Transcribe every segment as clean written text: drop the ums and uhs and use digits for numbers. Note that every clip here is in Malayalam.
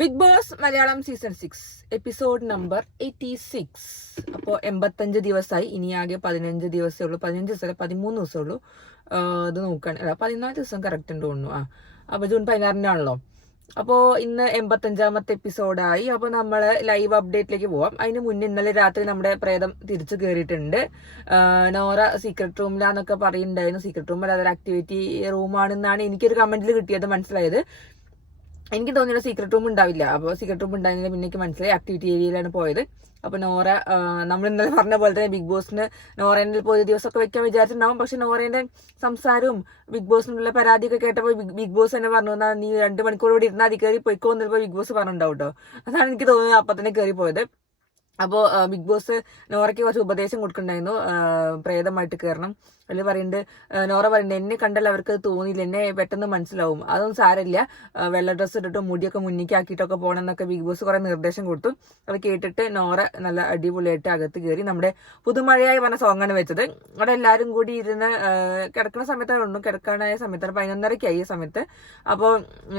Big Boss Malayalam season 6 episode number 86. അപ്പോൾ 85 ദിവസമായി. ഇനി ആകെ 15 ദിവസമേ ഉള്ളൂ. 15 ദിവസം 13 ദിവസമേ ഉള്ളൂ. ഇത് നോക്കുകയാണ്. 14 ദിവസം കറക്റ്റ് ഉണ്ട് തോന്നുന്നു. അപ്പോൾ ജൂൺ 16-നാണല്ലോ. അപ്പോൾ ഇന്ന് 85ാമത്തെ എപ്പിസോഡായി. അപ്പോൾ നമ്മൾ ലൈവ് അപ്ഡേറ്റിലേക്ക് പോവാം. അതിന് മുന്നേ ഇന്നലെ രാത്രി നമ്മുടെ പ്രേതം തിരിച്ചു കയറിയിട്ടുണ്ട്. നോറ സീക്രട്ട് റൂമിലാന്നൊക്കെ പറയുന്നുണ്ടായിരുന്നു. സീക്രട്ട് റൂമിൽ അതൊരു ആക്ടിവിറ്റി റൂമാണെന്നാണ് എനിക്കൊരു കമന്റിൽ കിട്ടിയത്, മനസ്സിലായത്. എനിക്ക് തോന്നിയുള്ള സീക്രട്ട് റൂം ഉണ്ടാവില്ല. അപ്പോൾ സീക്രട്ട് റൂം ഉണ്ടായിരുന്നില്ല. പിന്നെ എനിക്ക് മനസ്സിലായി ആക്ടിവിറ്റി ഏരിയയിലാണ് പോയത്. അപ്പോൾ നോറ നമ്മൾ ഇന്നലെ പറഞ്ഞ പോലെ തന്നെ ബിഗ് ബോസിന് നോറേൻ്റെ പോയ ദിവസമൊക്കെ വെക്കാൻ വിചാരിച്ചിട്ടുണ്ടാവും. പക്ഷെ നോറേൻ്റെ സംസാരവും ബിഗ് ബോസിനുള്ള പരാതിയൊക്കെ കേട്ടപ്പോൾ ബിഗ് ബോസ് തന്നെ പറഞ്ഞു, എന്നാൽ നീ 2 മണിക്കൂർ കൂടി ഇരുന്നാൽ അതി കയറി പൊയ്ക്കോന്നിപ്പോൾ ബിഗ് ബോസ് പറഞ്ഞിട്ടുണ്ടാവും കേട്ടോ. അതാണ് എനിക്ക് തോന്നുന്നത്. അപ്പം തന്നെ കയറി പോയത്. അപ്പോൾ ബിഗ് ബോസ് നോറയ്ക്ക് കുറച്ച് ഉപദേശം കൊടുക്കണ്ടായിരുന്നു, പ്രേതമായിട്ട് കയറണം. അതിൽ പറയുന്നുണ്ട്, നോറ പറയുന്നുണ്ട്, എന്നെ കണ്ടാൽ അവർക്ക് തോന്നിയില്ല, എന്നെ പെട്ടെന്ന് മനസ്സിലാവും, അതൊന്നും സാരമില്ല, വെള്ള ഡ്രസ്സ് ഇട്ടിട്ട് മുടിയൊക്കെ മുന്നിക്കാക്കിയിട്ടൊക്കെ പോകണം എന്നൊക്കെ ബിഗ് ബോസ് കുറെ നിർദ്ദേശം കൊടുത്തു. അത് കേട്ടിട്ട് നോറ നല്ല അടിപൊളിയായിട്ട് അകത്ത് കയറി നമ്മുടെ പുതുമഴയായി പറഞ്ഞ സോങ്ങാണ് വെച്ചത്. അവിടെ എല്ലാവരും കൂടി ഇരുന്ന് കിടക്കുന്ന സമയത്താണ്, കിടക്കാനായ സമയത്താണ് 11:30 ഈ സമയത്ത്. അപ്പോൾ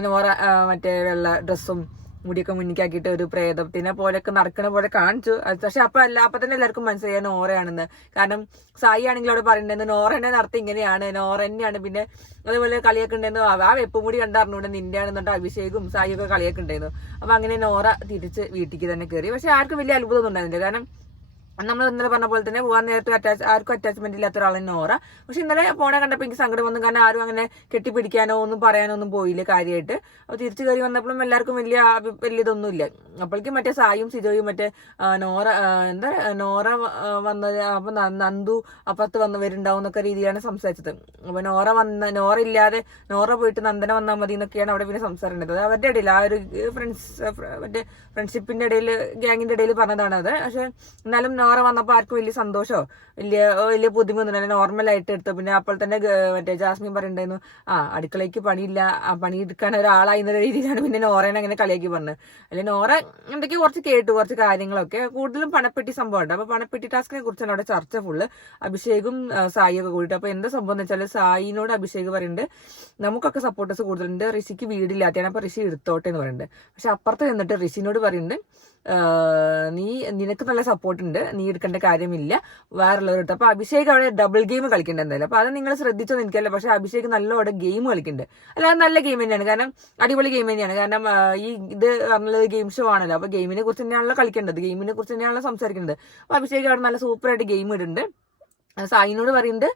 നോറ മറ്റേ വെള്ള ഡ്രസ്സും മുടിയൊക്കെ മുന്നിക്കാക്കിയിട്ട് ഒരു പ്രേതത്തിനെ പോലെയൊക്കെ നടക്കണ പോലെ കാണിച്ചു. പക്ഷെ അപ്പൊ തന്നെ എല്ലാവർക്കും മനസ്സിലായി നോറയാണെന്ന്. കാരണം സായി ആണെങ്കിൽ അവിടെ പറയുന്നുണ്ടെന്ന് നോറേനെ നടത്തി ഇങ്ങനെയാണ്, നോറ തന്നെയാണ്. പിന്നെ അതേപോലെ കളിയൊക്കെ ഉണ്ടായിരുന്നു, ആ വെപ്പും കൂടി കണ്ടറിഞ്ഞൂടെ നിന്റെ ആണെന്നിട്ട് അഭിഷേകും സായിയൊക്കെ കളിയൊക്കെ ഉണ്ടായിരുന്നു. അപ്പൊ അങ്ങനെ നോറ തിരിച്ച് വീട്ടിലേക്ക് തന്നെ കയറി. പക്ഷെ ആർക്കും വലിയ അത്ഭുതമൊന്നും ഉണ്ടായിരുന്നില്ല. കാരണം നമ്മൾ ഇന്നലെ പറഞ്ഞ പോലെ തന്നെ പോകാൻ നേരത്തെ ആർക്കും അറ്റാച്ച്മെന്റ് ഇല്ലാത്ത ഒരാളാണ് നോറ. പക്ഷെ ഇന്നലെ പോണെ കണ്ടപ്പോൾ എനിക്ക് സങ്കടം വന്നു. കാരണം ആരും അങ്ങനെ കെട്ടിപ്പിടിക്കാനോ ഒന്നും പറയാനോ ഒന്നും പോയില്ല കാര്യമായിട്ട്. അപ്പോൾ തിരിച്ചു കയറി വന്നപ്പോഴും എല്ലാവർക്കും വലിയ ഇതൊന്നുമില്ല. അപ്പോഴേക്കും മറ്റേ സായും സിജോയും മറ്റേ നോറ വന്നത്, അപ്പൊ നന്ദു അപ്പുറത്ത് വന്നവരുണ്ടാവും എന്നൊക്കെ രീതിയിലാണ് സംസാരിച്ചത്. അപ്പൊ നോറ ഇല്ലാതെ നോറ പോയിട്ട് നന്ദന വന്നാൽ മതി എന്നൊക്കെയാണ് അവിടെ പിന്നെ സംസാരം ഉണ്ടായത്. അവരുടെ ഇടയിൽ ആ ഒരു മറ്റേ ഫ്രണ്ട്ഷിപ്പിന്റെ ഇടയിൽ, ഗ്യാങ്ങിന്റെ ഇടയിൽ പറഞ്ഞതാണ് അത്. പക്ഷെ എന്നാലും നോറ വന്നപ്പോൾ ആർക്കും വലിയ സന്തോഷമോ വലിയ ബുദ്ധിമുട്ടൊന്നും നോർമലായിട്ട് എടുത്തു. പിന്നെ അപ്പോൾ തന്നെ മറ്റേ ജാസ്മിൻ പറയുന്നുണ്ടായിരുന്നു, അടുക്കളയ്ക്ക് പണിയില്ല, പണിയെടുക്കാൻ ഒരാളായി എന്ന രീതിയിലാണ് പിന്നെ നോറേനെ അങ്ങനെ കളിയാക്കി പറഞ്ഞത്. അല്ലെങ്കിൽ നോറ എന്തൊക്കെയോ കുറച്ച് കേട്ടു, കുറച്ച് കാര്യങ്ങളൊക്കെ. കൂടുതലും പണപ്പെട്ടി സംഭവമുണ്ട്. അപ്പൊ പണപ്പെട്ടി ടാസ്കിനെ കുറിച്ചാണ് അവിടെ ചർച്ച ഫുള്ള്. അഭിഷേകും സായിയൊക്കെ കൂടിയിട്ട്. അപ്പൊ എന്താ സംഭവം എന്ന് വെച്ചാൽ സായിനോട് അഭിഷേക് പറയുന്നുണ്ട്, നമുക്കൊക്കെ സപ്പോർട്ടേഴ്സ് കൂടുതലുണ്ട്, ഋഷിക്ക് വീടില്ലാത്തതാണ്, അപ്പൊ ഋഷി എടുത്തോട്ടെ എന്ന് പറയുന്നുണ്ട്. പക്ഷെ അപ്പുറത്ത് നിന്നിട്ട് ഋഷിനോട് പറയുന്നുണ്ട്, നിനക്ക് നല്ല സപ്പോർട്ട് ഉണ്ട്, നീ എടുക്കേണ്ട കാര്യമില്ല, വേറുള്ളവർ എടുത്തു. അപ്പൊ അഭിഷേക് അവിടെ ഡബിൾ ഗെയിം കളിക്കേണ്ട എന്തായാലും. അപ്പൊ അത് നിങ്ങൾ ശ്രദ്ധിച്ചോ എനിക്കല്ല, പക്ഷെ അഭിഷേക് നല്ലോടെ ഗെയിം കളിക്കുന്നുണ്ട്. അല്ലാതെ നല്ല ഗെയിം തന്നെയാണ്, കാരണം അടിപൊളി ഗെയിം തന്നെയാണ്. കാരണം ഇത് പറഞ്ഞത് ഗെയിം ഷോ ആണല്ലോ. അപ്പൊ ഗെയിമിനെ കുറിച്ച് തന്നെയാണല്ലോ കളിക്കേണ്ടത്, ഗെയിമിനെ കുറിച്ച് തന്നെയാണല്ലോ സംസാരിക്കുന്നത്. അപ്പൊ അഭിഷേക് അവിടെ നല്ല സൂപ്പറായിട്ട് ഗെയിം ഇടുന്നുണ്ട്. സായിനോട് പറയുന്നുണ്ട്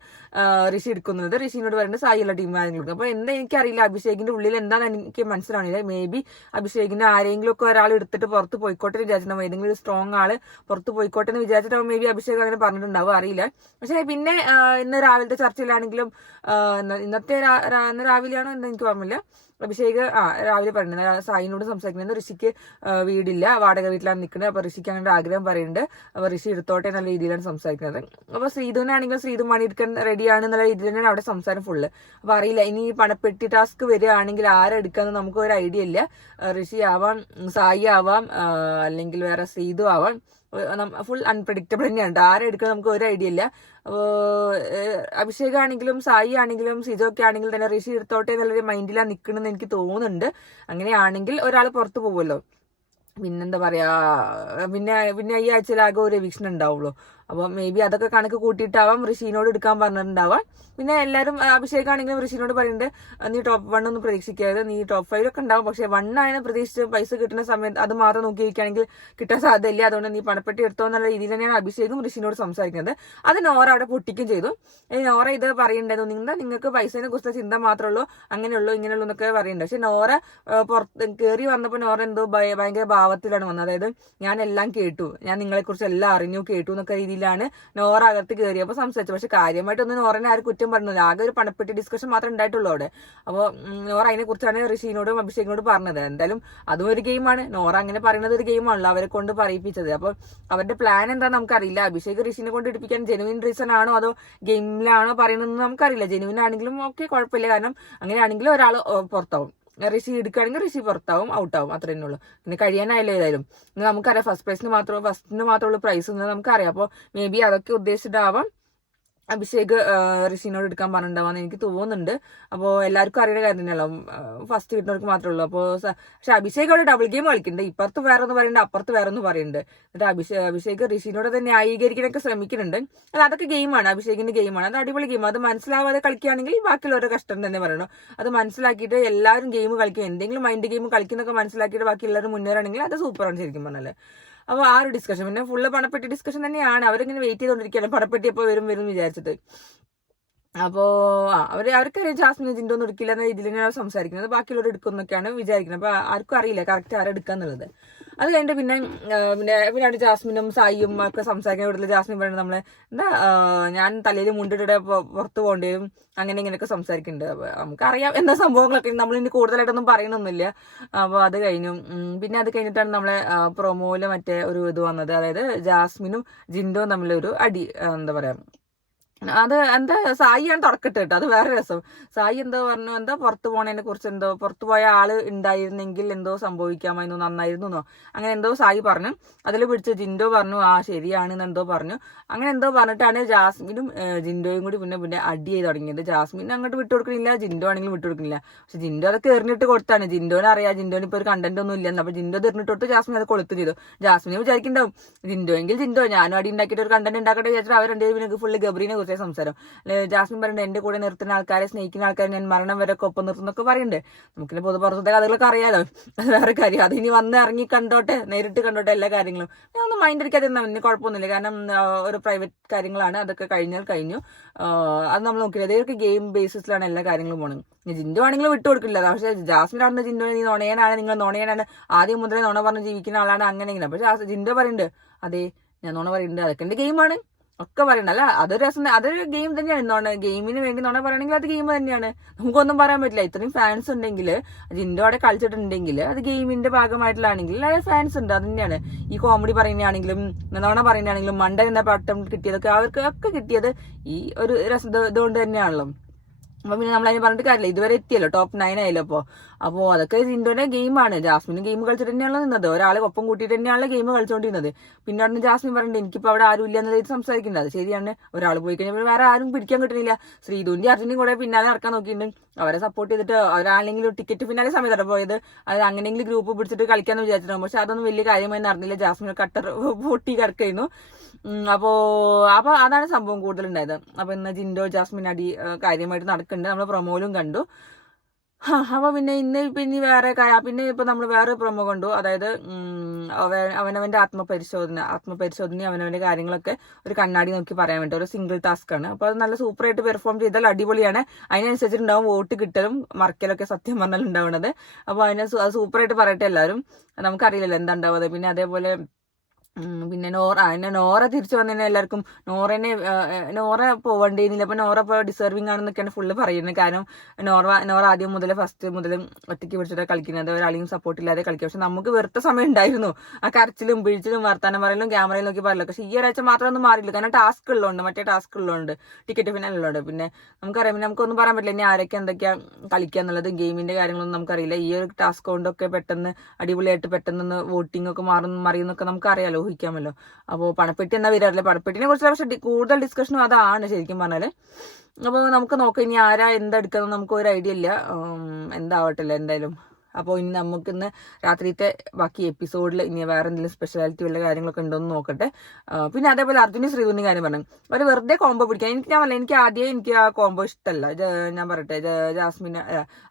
ഋഷി എടുക്കുന്നത്, ഋഷിനോട് പറയുന്നത് സായിയുള്ള ടീം ആരെങ്കിലും എടുക്കും. അപ്പൊ എന്താ എനിക്കറിയില്ല, അഭിഷേകിന്റെ ഉള്ളിൽ എന്താണെന്ന് എനിക്ക് മനസ്സിലാവണില്ല. മേ ബി അഭിഷേകിന്റെ ആരെങ്കിലും ഒക്കെ ഒരാൾ എടുത്തിട്ട് പുറത്ത് പോയിക്കോട്ടെ എന്ന് വിചാരിച്ചിട്ടുണ്ടാവും. ഏതെങ്കിലും ഒരു സ്ട്രോങ് ആള് പുറത്ത് പോയിക്കോട്ടെ എന്ന് വിചാരിച്ചിട്ടാവും മേ ബി അഭിഷേക് അങ്ങനെ പറഞ്ഞിട്ടുണ്ടാവും, അറിയില്ല. പക്ഷെ പിന്നെ ഇന്ന് രാവിലത്തെ ചർച്ചയിലാണെങ്കിലും ഇന്ന് രാവിലെയാണോ എന്ന് എനിക്ക് ഓർമ്മയില്ല, അഭിഷേക് രാവിലെ പറയുന്നത് സായിനോട് സംസാരിക്കുന്നത്, ഋഷിക്ക് വീടില്ല, വാടക വീട്ടിലാണ് നിൽക്കുന്നത്, അപ്പൊ ഋഷിക്ക് അങ്ങനെ ആഗ്രഹം പറയുന്നുണ്ട്, അപ്പൊ ഋഷി എടുത്തോട്ടെ എന്നുള്ള രീതിയിലാണ് സംസാരിക്കുന്നത്. അപ്പൊ ശ്രീധുവിനാണെങ്കിൽ ശ്രീധു മണി എടുക്കാൻ റെഡിയാണ് എന്നുള്ള രീതിയിൽ തന്നെയാണ് അവിടെ സംസാരം ഫുള്ള്. അപ്പൊ അറിയില്ല ഇനി ഈ പണപ്പെട്ടി ടാസ്ക് വരികയാണെങ്കിൽ ആരെടുക്കാന്ന് നമുക്ക് ഒരു ഐഡിയ ഇല്ല. ഋഷി ആവാം, സായി ആവാം, അല്ലെങ്കിൽ വേറെ ശ്രീധു ആവാം. ഫുൾ അൺപ്രഡിക്റ്റബിൾ തന്നെയാണ്, ആരെടുക്കാൻ നമുക്ക് ഒരു ഐഡിയ ഇല്ല. അഭിഷേക് ആണെങ്കിലും സായി ആണെങ്കിലും സിജോ ഒക്കെ ആണെങ്കിലും തന്നെ ഋഷി എടുത്തോട്ടെ എന്നുള്ളൊരു മൈൻഡിലാണ് നിൽക്കണമെന്ന് എനിക്ക് തോന്നുന്നുണ്ട്. അങ്ങനെയാണെങ്കിൽ ഒരാൾ പുറത്തു പോകുമല്ലോ. പിന്നെന്താ പറയാ, പിന്നെ ഈ ആഴ്ചയിലാകെ ഒരു എവിക്ഷൻ ഉണ്ടാവുള്ളൂ. അപ്പൊ മേ ബി അതൊക്കെ കണക്ക് കൂട്ടിയിട്ടാവാം ഋഷിനോട് എടുക്കാൻ പറഞ്ഞിട്ടുണ്ടാവാം. പിന്നെ എല്ലാവരും അഭിഷേകാണെങ്കിലും ഋഷിനോട് പറയുന്നുണ്ട്, നീ ടോപ്പ് 1 ഒന്നും പ്രതീക്ഷിക്കരുത്, നീ ടോപ്പ് 5 ഒക്കെ ഉണ്ടാവും, പക്ഷെ 1 ആണ് പ്രതീക്ഷിച്ച് പൈസ കിട്ടുന്ന സമയത്ത് അത് മാത്രം നോക്കിയിരിക്കുകയാണെങ്കിൽ കിട്ടാൻ സാധ്യതയില്ല, അതുകൊണ്ട് നീ പണപ്പെട്ടി എടുത്തോ എന്നുള്ള രീതിയിൽ തന്നെയാണ് അഭിഷേകും ഋഷിനോട് സംസാരിക്കുന്നത്. അത് നോറ അവിടെ പൊട്ടിക്കും ചെയ്തു. നോറ ഇത് പറയുന്നുണ്ടായിരുന്നു, നിങ്ങൾക്ക് പൈസനെ കുറിച്ച് ചിന്ത മാത്രമേ ഉള്ളൂ, അങ്ങനെയുള്ളൂ ഇങ്ങനെയുള്ളൂ എന്നൊക്കെ പറയുന്നുണ്ട്. പക്ഷെ നോറ പുറത്ത് കയറി വന്നപ്പോൾ നോറ എന്തോ ഭയങ്കര ഭാവത്തിലാണ് വന്നത്. അതായത് ഞാൻ എല്ലാം കേട്ടു, ഞാൻ നിങ്ങളെ കുറിച്ച് എല്ലാം അറിഞ്ഞു കേട്ടു എന്നൊക്കെ രീതിയിലാണ് നോറ അകത്ത് കയറിയപ്പോൾ സംസാരിച്ചത്. പക്ഷെ കാര്യമായിട്ടൊന്നും നോറനെ ആരും കുറ്റം പറഞ്ഞില്ല, ആകെ ഒരു പണപ്പെട്ടി ഡിസ്കഷൻ മാത്രമേ ഉണ്ടായിട്ടുള്ളൂ അവിടെ. അപ്പോൾ നോറ അതിനെ കുറിച്ചാണ് ഋഷിനോടും അഭിഷേകിനോടും പറഞ്ഞത്. എന്തായാലും അതും ഒരു ഗെയിമാണ്, നോറ അങ്ങനെ പറയുന്നത് ഒരു ഗെയിമാണല്ലോ, അവരെ കൊണ്ട് പറയിപ്പിച്ചത്. അപ്പോൾ അവരുടെ പ്ലാൻ എന്താണെന്ന് നമുക്കറിയില്ല. അഭിഷേക് ഋഷിനെ കൊണ്ട് ഇടിപ്പിക്കാൻ ജെനുവിൻ റീസൺ ആണോ അതോ ഗെയിമിലാണോ പറയുന്നതെന്ന് നമുക്കറിയില്ല. ജെനുവിൻ ആണെങ്കിലും ഓക്കെ, കുഴപ്പമില്ല, കാരണം അങ്ങനെയാണെങ്കിലും ഒരാൾ പുറത്താവും. ഋഷി എടുക്കുകയാണെങ്കിൽ ഋഷി പുറത്താവും, ഔട്ടാവും, അത്ര തന്നെ ഉള്ളൂ. പിന്നെ കഴിയാനായല്ലോ ഏതായാലും. നമുക്കറിയാം ഫസ്റ്റിന് മാത്രമുള്ള പ്രൈസ് എന്ന് നമുക്കറിയാം. അപ്പോൾ മേ ബി അതൊക്കെ ഉദ്ദേശിച്ചിട്ടാവാം അഭിഷേക് ഋഷിനോട് എടുക്കാൻ പറഞ്ഞിട്ടുണ്ടാവാന്ന് എനിക്ക് തോന്നുന്നുണ്ട്. അപ്പോൾ എല്ലാവർക്കും അറിയുന്ന കാര്യം തന്നെയല്ലോ, ഫസ്റ്റ് കിട്ടുന്നവർക്ക് മാത്രമേ ഉള്ളൂ. അപ്പോൾ പക്ഷെ അഭിഷേക് അവിടെ ഡബിൾ ഗെയിം കളിക്കുന്നുണ്ട്. ഇപ്പുറത്ത് വേറെ ഒന്ന് പറയുന്നുണ്ട്, അപ്പുറത്ത് വേറെ ഒന്ന് പറയുന്നുണ്ട്. എന്നിട്ട് അഭിഷേക് ഋഷിനോട് തന്നെ ന്യായീകരിക്കാനൊക്കെ ശ്രമിക്കുന്നുണ്ട്. അല്ല, അതൊക്കെ ഗെയിമാണ്, അഭിഷേകിന്റെ ഗെയിമാണ്, അത് അടിപൊളി ഗെയിം. അത് മനസ്സിലാവാതെ കളിക്കുകയാണെങ്കിൽ ബാക്കിയുള്ളവരുടെ കഷ്ടം തന്നെ പറയണം. അത് മനസ്സിലാക്കിയിട്ട് എല്ലാവരും ഗെയിം കളിക്കും, എന്തെങ്കിലും മൈൻഡ് ഗെയിം കളിക്കുന്നൊക്കെ മനസ്സിലാക്കിയിട്ട് ബാക്കി എല്ലാവരും മുന്നേറാണെങ്കിൽ അത് സൂപ്പറാണ് ശരിക്കും പറഞ്ഞാൽ. അപ്പോൾ ആ ഒരു ഡിസ്കഷൻ, പിന്നെ ഫുള്ള് പണപ്പെട്ടി ഡിസ്കഷൻ തന്നെയാണ്. അവരിങ്ങനെ വെയിറ്റ് ചെയ്തുകൊണ്ടിരിക്കുകയാണ് പണപ്പെട്ടി എപ്പോൾ വരും വിചാരിച്ചിട്ട്. അപ്പോൾ അവർക്കറിയാം ജാസ്മിനെ ജിൻഡോ ഒന്നും എടുക്കില്ല എന്ന രീതിയിൽ തന്നെയാണ് സംസാരിക്കുന്നത്. ബാക്കിയുള്ളവർ എടുക്കുന്നൊക്കെയാണ് വിചാരിക്കുന്നത്. അപ്പോൾ ആർക്കും അറിയില്ല കറക്റ്റ് ആരെടുക്കാന്നുള്ളത്. അത് കഴിഞ്ഞിട്ട് പിന്നെ ജാസ്മിനും സായിയും ഒക്കെ സംസാരിക്കാൻ കൂടുതൽ ജാസ്മിൻ പറയുന്നത് നമ്മളെ ഞാൻ തലയിൽ മുണ്ടിട്ട് പുറത്ത് പോകേണ്ടി വരും, അങ്ങനെ ഇങ്ങനെയൊക്കെ സംസാരിക്കുന്നുണ്ട്. അപ്പോൾ നമുക്കറിയാം എന്താ സംഭവങ്ങളൊക്കെ, നമ്മളിനി കൂടുതലായിട്ടൊന്നും പറയണമൊന്നുമില്ല. അപ്പോൾ അത് കഴിഞ്ഞു. പിന്നെ അത് കഴിഞ്ഞിട്ടാണ് നമ്മളെ പ്രൊമോയില് മറ്റേ ഒരു ഇത് വന്നത്, അതായത് ജാസ്മിനും ജിൻഡോയും തമ്മിലൊരു അടി, എന്താ പറയാ, അത് എന്താ സായിയാണ് തുടക്കട്ട് കേട്ടോ. അത് വേറെ രസം. സായി എന്തോ പറഞ്ഞു, എന്താ പുറത്തു പോണതിനെ കുറിച്ച്, എന്തോ പുറത്തു പോയ ആള് ഉണ്ടായിരുന്നെങ്കിൽ എന്തോ സംഭവിക്കാമായിരുന്നു, നന്നായിരുന്നോ അങ്ങനെ എന്തോ സായി പറഞ്ഞു. അതിൽ പിടിച്ച് ജിൻഡോ പറഞ്ഞു ആ ശരിയാണെന്ന് എന്തോ പറഞ്ഞു. അങ്ങനെ എന്തോ പറഞ്ഞിട്ടാണ് ജാസ്മിനും ജിൻഡോയും കൂടി പിന്നെ അടി ചെയ്ത് തുടങ്ങിയത്. ജാസ്മിൻ അങ്ങോട്ട് വിട്ടുകൊടുക്കണില്ല, ജിൻഡോ ആണെങ്കിലും വിട്ടുകൊടുക്കണില്ല. പക്ഷെ ജിൻഡോ അതൊക്കെ എറിഞ്ഞിട്ട് കൊടുത്താണ്. ജിൻഡോനെ അറിയാം ജിൻഡോന് ഇപ്പോൾ ഒരു കണ്ടന്റ് ഒന്നും ഇല്ലെന്ന്. അപ്പൊ ജിൻഡോ എറിഞ്ഞിട്ട് കൊടുത്ത് ജാസ്മിൻ അത് കൊളുത്തു ചെയ്തു. ജാസ്മിനെ വിചാരിക്കുന്നുണ്ടാവും ജിൻഡോ എങ്കിൽ ജിൻഡോ, ഞാനും അടി ഉണ്ടാക്കിയിട്ട് ഒരു കണ്ടന്റ് ഉണ്ടാക്കട്ടെ വിചാരിച്ചാൽ അവർ രണ്ടുപേരും ഫുള്ള് ഗബ്രീനെ കുറിച്ച് സംസാരം. ജാസ്മിൻ പറയുന്നത് എന്റെ കൂടെ നിർത്തുന്ന ആൾക്കാരെ, സ്നേഹിക്കുന്ന ആൾക്കാരെ ഞാൻ മരണം വരെ ഒപ്പം നിർത്തുന്നൊക്കെ പറയുന്നുണ്ട്. നമുക്കിന് പുറത്തെ കഥകളൊക്കെ അറിയാലോ, അത് വേറെ കാര്യം. അതിനി വന്ന് ഇറങ്ങി കണ്ടോട്ടെ, നേരിട്ട് കണ്ടോട്ടെ എല്ലാ കാര്യങ്ങളും. ഞാൻ ഒന്നും മൈൻഡ് അടിക്കാതിരുന്നാൽ ഇനി കുഴപ്പമൊന്നുമില്ല. കാരണം ഒരു പ്രൈവറ്റ് കാര്യങ്ങളാണ്, അതൊക്കെ കഴിഞ്ഞാൽ കഴിഞ്ഞു. അത് നമ്മൾ നോക്കില്ല, അതൊക്കെ ഗെയിം ബേസിസിലാണ് എല്ലാ കാര്യങ്ങളും പോകണം. ജിൻഡോ ആണെങ്കിലും വിട്ടുകൊടുക്കില്ല. പക്ഷെ ജാസ്മിൻ ആണെന്ന് ജിൻഡോ നീ നുണയനാണ്, നിങ്ങൾ നുണയനാണ്, ആദ്യം മുതലേ നുണ പറഞ്ഞ് ജീവിക്കുന്ന ആളാണ്, അങ്ങനെ ഇങ്ങനെ. പക്ഷെ ജിൻഡോ പറയുന്നുണ്ട് അതെ ഞാൻ നുണ പറയുന്നുണ്ട്, അതൊക്കെ എന്റെ ഗെയിമാണ് ഒക്കെ പറയണ്ട. അല്ല, അതൊരു രസം, അതൊരു ഗെയിം തന്നെയാണ്. എന്താണ് ഗെയിമിന് വേണ്ടി നുണ പറയണമെങ്കിൽ അത് ഗെയിം തന്നെയാണ്, നമുക്കൊന്നും പറയാൻ പറ്റില്ല. ഇത്രയും ഫാൻസ് ഉണ്ടെങ്കിൽ, ജിൻഡോ അവിടെ കളിച്ചിട്ടുണ്ടെങ്കിൽ അത് ഗെയിമിന്റെ ഭാഗമായിട്ടുള്ളാണെങ്കിൽ അത് ഫാൻസ് ഉണ്ട്, അത് തന്നെയാണ്. ഈ കോമഡി പറയുന്നതാണെങ്കിലും നുണ പറയുന്നതാണെങ്കിലും മണ്ടൻ എന്ന പട്ടം കിട്ടിയതൊക്കെ അവർക്ക് ഒക്കെ കിട്ടിയത് ഈ ഒരു രസം ഇതുകൊണ്ട് തന്നെയാണല്ലോ. അപ്പൊ പിന്നെ നമ്മളതിന് പറഞ്ഞിട്ട് കാര്യമില്ല, ഇതുവരെ എത്തിയല്ലോ, ടോപ്പ് 9 ആയല്ലോ. അപ്പോൾ അതൊക്കെ ജിൻഡോന്റെ ഗെയിമാണ്. ജാസ്മിനും ഗെയിം കളിച്ചിട്ട് തന്നെയാണല്ലോ നിന്നത്, ഒരാളെ ഒപ്പം കൂട്ടിയിട്ട് തന്നെയാണല്ലോ ഗെയിം കളിച്ചുകൊണ്ടിരുന്നത്. പിന്നെ അവിടെ ജാസ്മിൻ പറഞ്ഞിട്ട് എനിക്കിപ്പോൾ അവിടെ ആരും ഇല്ല എന്നുള്ളത് സംസാരിക്കുന്നത്, അത് ശരിയാണ്. ഒരാൾ പോയി കഴിഞ്ഞാൽ വേറെ ആരും പിടിക്കാൻ കിട്ടുന്നില്ല. ശ്രീധുവിന്റെ അർജുനും കൂടെ പിന്നാലെ നടക്കാൻ നോക്കിയിട്ടുണ്ട്. അവരെ സപ്പോർട്ട് ചെയ്തിട്ട് ഒരാളെങ്കിലും ടിക്കറ്റ് പിന്നാലെ സമയത്താണ് പോയത്. അത് അങ്ങനെയെങ്കിലും ഗ്രൂപ്പ് പിടിച്ചിട്ട് കളിക്കാന്ന് വിചാരിച്ചിട്ടുണ്ടാവും. പക്ഷെ അതൊന്നും വലിയ കാര്യമായി നടന്നില്ല. ജാസ്മിൻ കട്ടർ പൊട്ടി കിടക്കായിരുന്നു. അപ്പൊ അതാണ് സംഭവം കൂടുതലുണ്ടായത്. അപ്പൊ ഇന്ന് ജിൻഡോ ജാസ്മിൻ അടി കാര്യമായിട്ട് നടക്കുന്നുണ്ട്, നമ്മൾ പ്രൊമോയിലും കണ്ടു. അപ്പൊ പിന്നെ ഇനി വേറെ പിന്നെ ഇപ്പൊ നമ്മൾ വേറെ പ്രൊമോ കണ്ടു. അതായത് അവനവന്റെ ആത്മപരിശോധന അവനവന്റെ കാര്യങ്ങളൊക്കെ ഒരു കണ്ണാടി നോക്കി പറയാൻ വേണ്ടി ഒരു സിംഗിൾ ടാസ്ക് ആണ്. അപ്പൊ അത് നല്ല സൂപ്പറായിട്ട് പെർഫോം ചെയ്താൽ അടിപൊളിയാണ്. അതിനനുസരിച്ചിട്ടുണ്ടാവും വോട്ട് കിട്ടലും മറക്കലൊക്കെ സത്യം പറഞ്ഞാൽ ഉണ്ടാവുന്നത്. അപ്പൊ അത് സൂപ്പറായിട്ട് പറയട്ടെ എല്ലാവരും. നമുക്കറിയില്ലല്ലോ എന്താ ഉണ്ടാവുന്നത്. പിന്നെ അതേപോലെ പിന്നെ നോറ തിരിച്ചു വന്നതിന് എല്ലാവർക്കും നോറ പോവണ്ടേന്നില്ല. അപ്പൊ നോറ ഇപ്പോൾ ഡിസേർവിംഗ് ആണെന്നൊക്കെയാണ് ഫുള്ള് പറയുന്നത്. കാരണം നോറ ആദ്യം മുതൽ ഫസ്റ്റ് മുതലും ഒറ്റയ്ക്ക് പിടിച്ചിട്ട് കളിക്കുന്നത്, ഒരാളെയും സപ്പോർട്ട് ഇല്ലാതെ കളിക്കുക. പക്ഷെ നമുക്ക് വെറുത്ത സമയം ഉണ്ടായിരുന്നു ആ കരച്ചിലും പിഴിച്ചിലും വർത്താനം പറയലും ക്യാമറയിൽ നോക്കി പറയലും. പക്ഷെ ഈ ഒരാഴ്ച മാത്രം ഒന്നും മാറിയില്ല, കാരണം ടാസ്ക് ഉള്ളതുകൊണ്ട്, മറ്റേ ടാസ്ക് ഉള്ളതുകൊണ്ട്, ടിക്കറ്റ് ഫിനാലുള്ളതുകൊണ്ട്. പിന്നെ നമുക്കറിയാം, പിന്നെ നമുക്കൊന്നും പറയാൻ പറ്റില്ല ഇനി ആരൊക്കെ എന്തൊക്കെയാ കളിക്കുക എന്നുള്ളത്. ഗെയിമിന്റെ കാര്യങ്ങളൊന്നും നമുക്കറിയില്ല. ഈ ഒരു ടാസ്ക് കൊണ്ടൊക്കെ പെട്ടെന്ന് അടിപൊളിയായിട്ട് പെട്ടെന്ന് വോട്ടിംഗ് ഒക്കെ മറിയുന്നൊക്കെ നമുക്കറിയാലോ, ഊഹിക്കാമല്ലോ. അപ്പോൾ പണപ്പെട്ടി എന്നാ വരാറില്ല, പണപ്പെട്ടിനെ കുറിച്ച് പക്ഷെ കൂടുതൽ ഡിസ്കഷനും അതാണ് ശരിക്കും പറഞ്ഞാല്. അപ്പോൾ നമുക്ക് നോക്കാം ഇനി ആരാ എന്തെടുക്കുന്നത്, നമുക്ക് ഒരു ഐഡിയ ഇല്ല, എന്താവട്ടില്ല എന്തായാലും. അപ്പോൾ ഇനി നമുക്കിന്ന് രാത്രിത്തെ ബാക്കി എപ്പിസോഡിൽ ഇനി വേറെ എന്തെങ്കിലും സ്പെഷ്യാലിറ്റി വല്ല കാര്യങ്ങളൊക്കെ ഉണ്ടോയെന്ന് നോക്കട്ടെ. പിന്നെ അതേപോലെ അർജുനും ശ്രീധുവിന്റെ കാര്യം പറഞ്ഞു, അവർ വെറുതെ കോംബോ പിടിക്കാൻ. എനിക്ക് ആ കോംബോ ഇഷ്ടമല്ല. ഞാൻ പറയട്ടെ,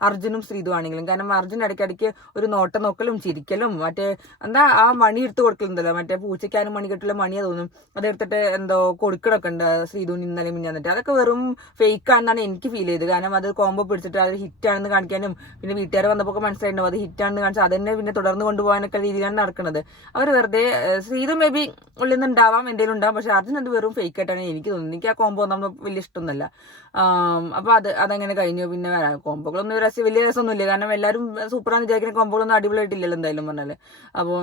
അർജുനും ശ്രീധു ആണെങ്കിലും. കാരണം അർജുൻ ഇടയ്ക്കിടയ്ക്ക് ഒരു നോക്കലും ചിരിക്കലും മറ്റേ എന്താ ആ മണി എടുത്ത് കൊടുക്കലുണ്ടല്ലോ, മറ്റേ പൂച്ചയ്ക്കാനും മണി കെട്ടുള്ള മണിയാ തോന്നും, അതെടുത്തിട്ട് എന്തോ കൊടുക്കണൊക്കെ ഉണ്ട് ശ്രീധുവിന് ഇന്നലെ മിഞ്ഞാന്നിട്ട്. അതൊക്കെ വെറും ഫേക്കാണെന്നാണ് എനിക്ക് ഫീൽ ചെയ്തത്. കാരണം അത് കോംബോ പിടിച്ചിട്ട് അത് ഹിറ്റാണെന്ന് കാണിക്കാനും, പിന്നെ വീട്ടുകാർ വന്നപ്പോൾ മനസ്സിലായിട്ടുണ്ടാവും അത് ഹിറ്റാണെന്ന് കാണിച്ചാൽ അതന്നെ പിന്നെ തുടർന്ന് കൊണ്ടുപോകാനൊക്കെ രീതിയിലാണ് നടക്കുന്നത്. അവർ വെറുതെ ശ്രീധു മേ ബി ഉള്ളിൽ നിന്ന് ഉണ്ടാവാം, എന്തെങ്കിലും ഉണ്ടാവും. പക്ഷെ അർജുൻ അത് വെറും ഫേക്ക് ആയിട്ടാണ് എനിക്ക് തോന്നുന്നത്. എനിക്ക് ആ കോംബോ ഒന്നും വലിയ ഇഷ്ടമൊന്നുമല്ല. അപ്പൊ അതങ്ങനെ കഴിഞ്ഞു. പിന്നെ കോംബോകളൊന്നും വലിയ രസമൊന്നുമില്ല. കാരണം എല്ലാവരും സൂപ്പറാന്ന് വിചാരിക്കുന്ന കോംബോകളൊന്നും അടിപൊളിയായിട്ടില്ലല്ലോ എന്തായാലും പറഞ്ഞാല്. അപ്പോൾ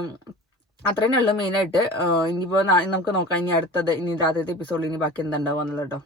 അത്രേനെ ഉള്ളൂ മെയിനായിട്ട്. ഇനിയിപ്പോ നമുക്ക് നോക്കാം ഇനി അടുത്തത്, ഇനി രാത്രിത്തെ എപ്പിസോഡിൽ ഇനി ബാക്കി എന്താ ഉണ്ടാവുക എന്നുള്ളത് കേട്ടോ.